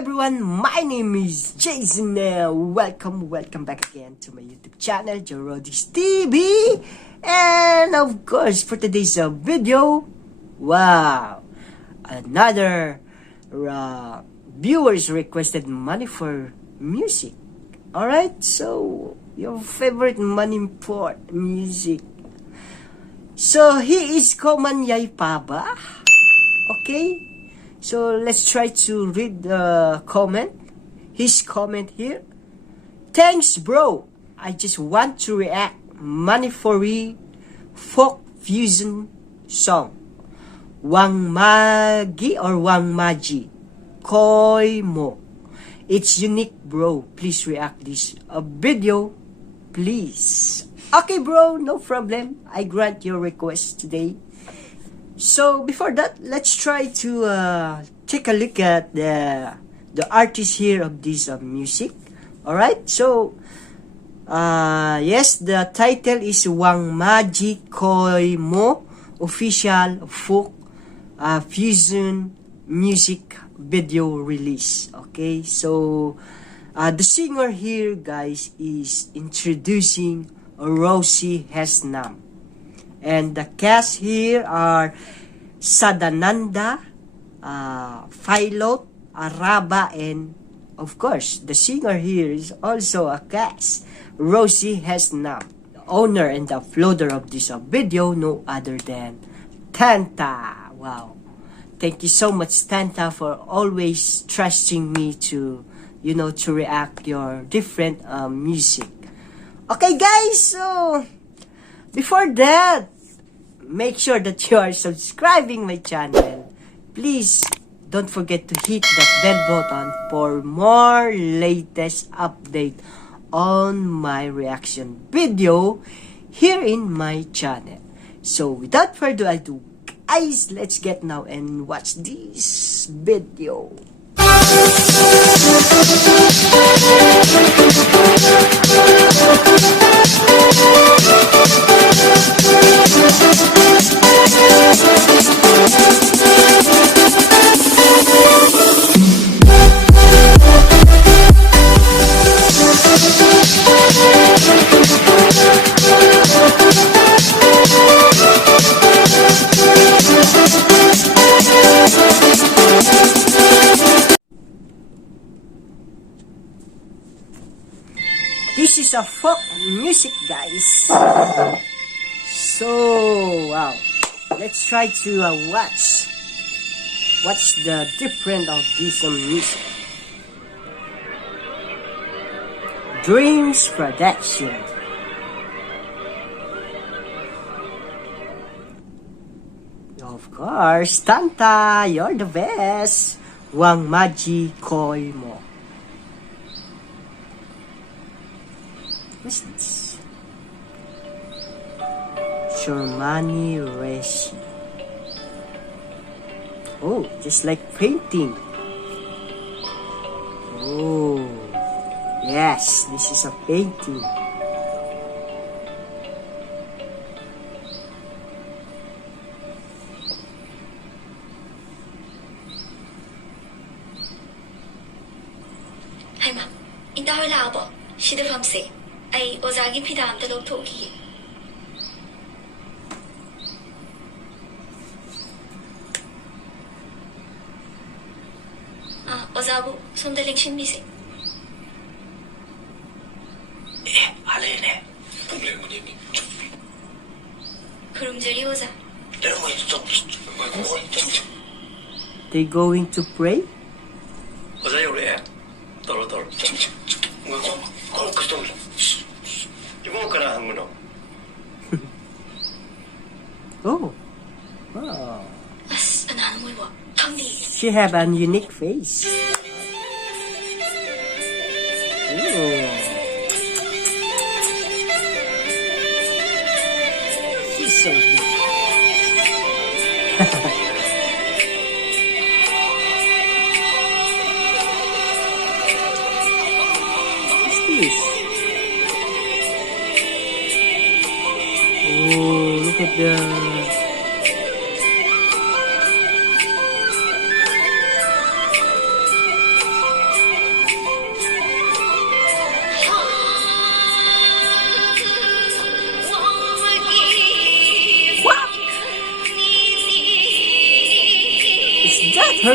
everyone, my name is Jason. Welcome back again to my YouTube channel, Jorodis TV. And of course, for today's video, wow, another viewers requested Manipur music. Alright, so your favorite Manipur music. So he is Komanyay Paba. Okay. So let's try to read the comment. His comment here. Thanks, bro. I just want to react Manipuri folk fusion song. Wangmagee Khoimu. It's unique, bro. Please react this video, please. Okay, bro. No problem. I grant your request today. So before that, let's try to take a look at the artist here of this music. All right. So yes, the title is Wangmagee Khoimu official folk fusion music video release. Okay. So the singer here, guys, is introducing Rosie Hesnam. And the cast here are Sadananda, Philot, Araba, and of course, the singer here is also a cast. Rosie Hesnam, the owner and the uploader of this video, no other than Tantha. Wow. Thank you so much, Tantha, for always trusting me to, to react your different music. Okay, guys, so before that, make sure that you are subscribing my channel. Please don't forget to hit that bell button for more latest update on my reaction video here in my channel. So without further ado, guys, let's get now and watch this video. This is a folk music, guys. So, wow. Let's try to watch what's the difference of this music. Dreams Production. Of course, Tantha, you're the best. Wangmagee Khoimu. What's this? Shermani Reshi. Oh, just like painting. Oh, yes, this is a painting. Hi, ma'am. Inta ho la abo. Shida from say. Ay ozagi phidam ta log thoki. Ozabu somdaling shinmise. Alene. Pumle muni. Kurumjari oza. They going to pray? Oza yore. Toro. Oh, wow. As anano mo iwa. Tangdi. She have a unique face. Oh. She's so cute. What's this? Oh, look at the...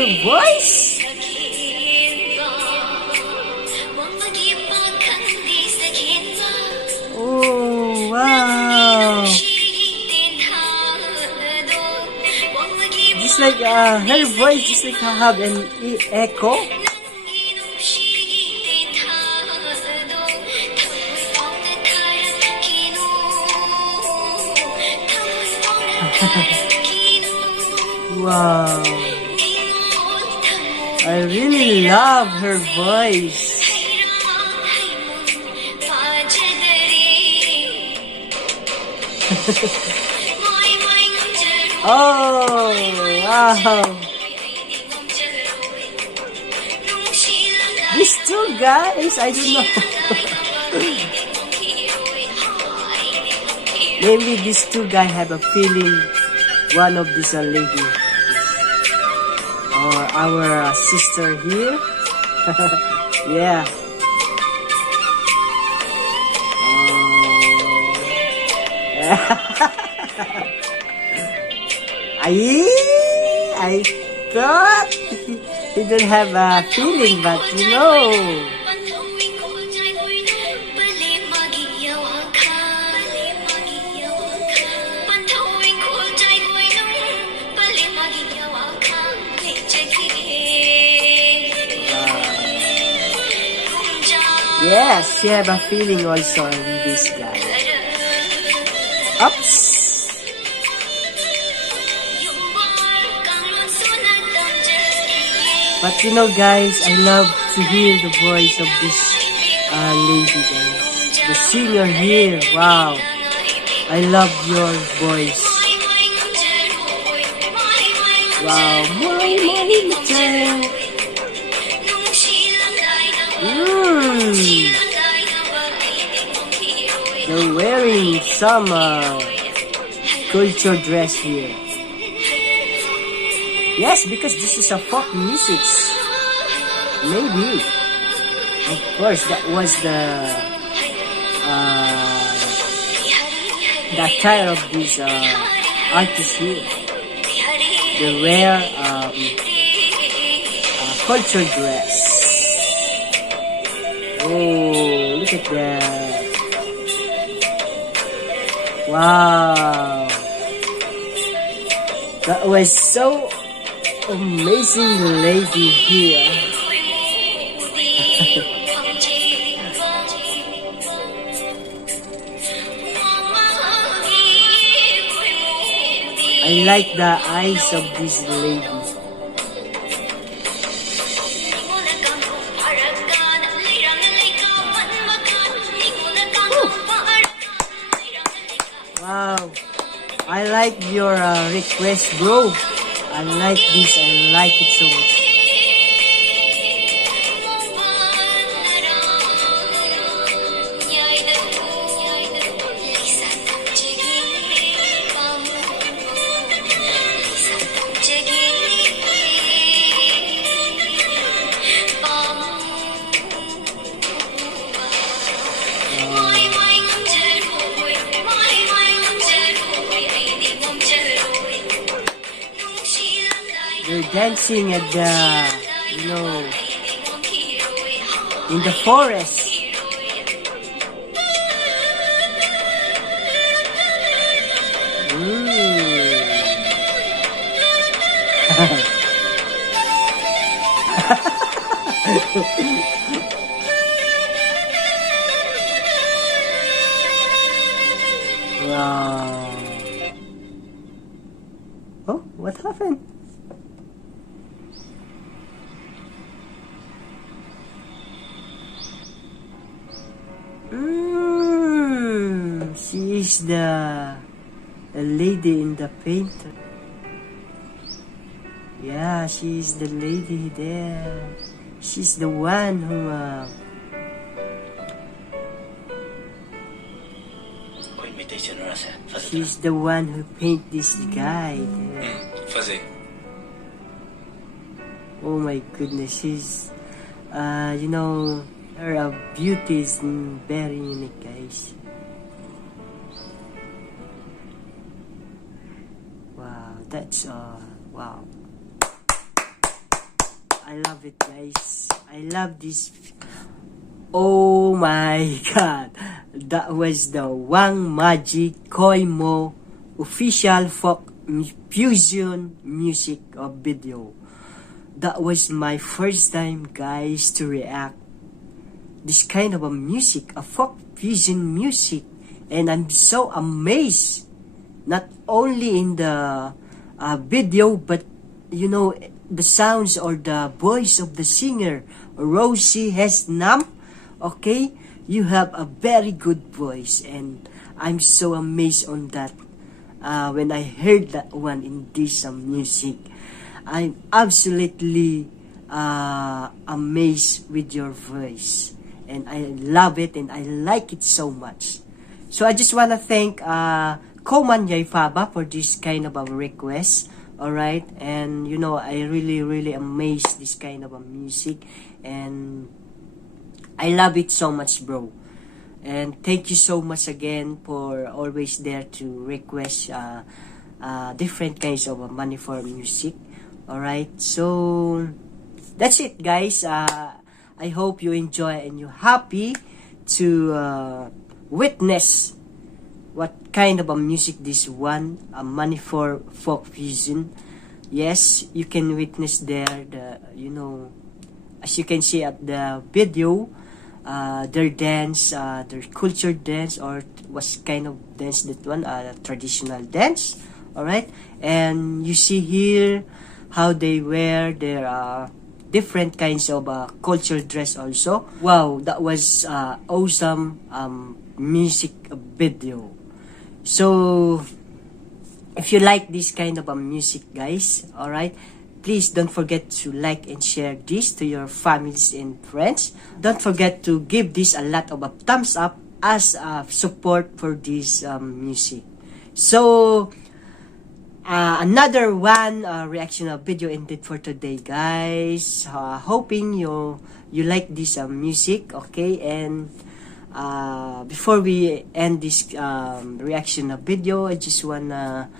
her voice. Oh, wow. Just like her voice, just like have an echo. Wow. I really love her voice. Oh, wow. These two guys, I don't know. Maybe these two guys have a feeling one of these lady or our sister here. Yeah. I thought he didn't have a feeling, but you know. Yes, she have a feeling also in this guy. Oops. But you know guys, I love to hear the voice of this lady guys. The singer here, wow. I love your voice. Wow. They're wearing some culture dress here. Yes, because this is a folk music. Maybe. Of course, that was the attire of this artist here. They wear culture dress. Oh, look at that. Wow. That was so amazing lady here. I like the eyes of this lady. Wow. I like your request, bro. I like this. I like it so much. They're dancing at the, you know, in the forest. Wow. Oh, what happened? She is the lady in the painter. Yeah, she is the lady there. She's the one who she's the one who paint this guy there. Oh my goodness, she's you know, her beauty is very unique, guys. Wow, that's wow. I love it, guys. I love this. Oh my God. That was the Wangmagee Khoimu official folk fusion music video. That was my first time, guys, to react this kind of a music, a folk fusion music. And I'm so amazed, not only in the video, but you know, the sounds or the voice of the singer, Rosie Hesnam. Okay, you have a very good voice, and I'm so amazed on that. When I heard that one in this music, I'm absolutely amazed with your voice, and I love it, and I like it so much. So I just want to thank Koman Yaifaba for this kind of a request. Alright, and you know, I really amazed this kind of a music, and I love it so much, bro. And thank you so much again for always there to request different kinds of Manipur music. Alright, so that's it, guys. I hope you enjoy and you're happy to witness what kind of a music this one, a Manipur folk fusion. Yes, you can witness there the, you know, as you can see at the video, their dance, their culture dance, or what kind of dance that one, traditional dance. Alright, and you see here how they wear their different kinds of cultural dress also. Wow, that was awesome music video. So if you like this kind of music, guys, alright, please don't forget to like and share this to your families and friends. Don't forget to give this a lot of a thumbs up as support for this music. So another one reaction video ended for today, guys. Hoping you like this music, okay? And before we end this reaction video, I just wanna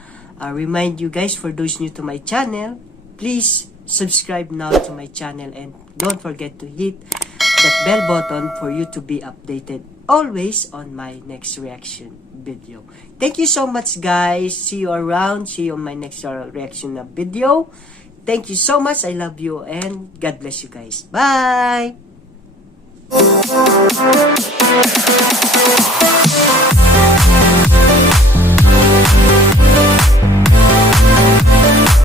remind you guys, for those new to my channel, please subscribe now to my channel, and don't forget to hit that bell button for you to be updated always on my next reaction video. Thank you so much, guys. See you around. See you on my next reaction video. Thank you so much. I love you, and God bless you guys. Bye.